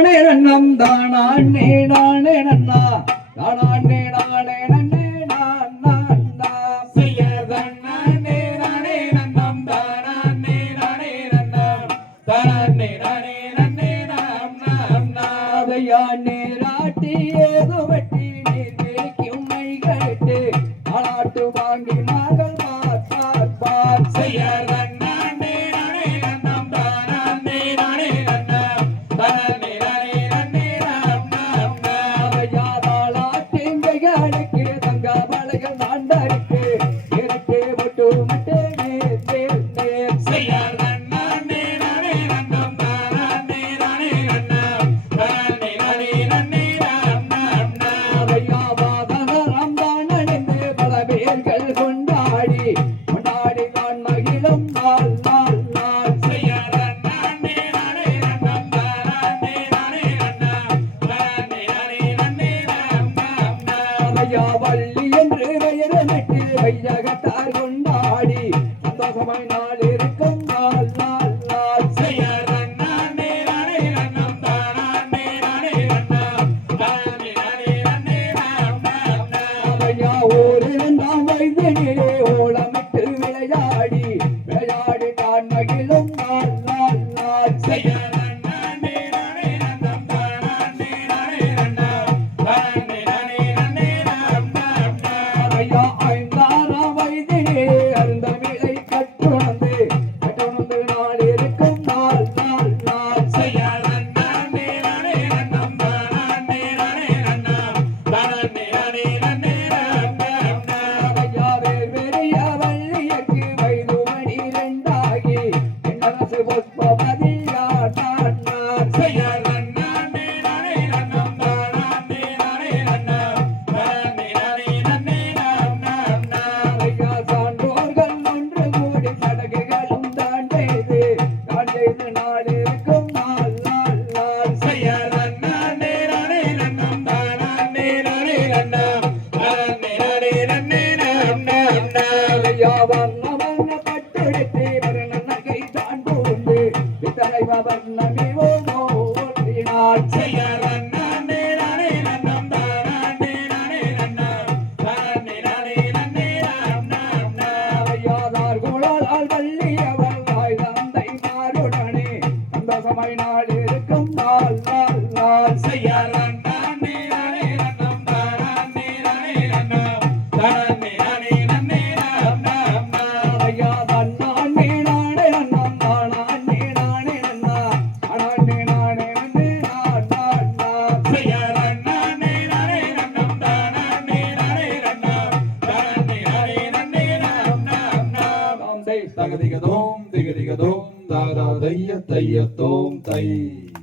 நானே நன்னம் தானே நானே நன்னா. தானே நானே நன்னே நேராட்டி ஏதோ வெட்டி வையா வள்ளி என்று பெயரமிட்டு வையகத்தா Para hacer voz para சிவவர்ணமி ஓமோ ஓற்றினாள் செய்யவன் நாள் இருக்கும் நாள் tay, tay, tay, tay, tay, tay, tay, tay, tay, tay, tay,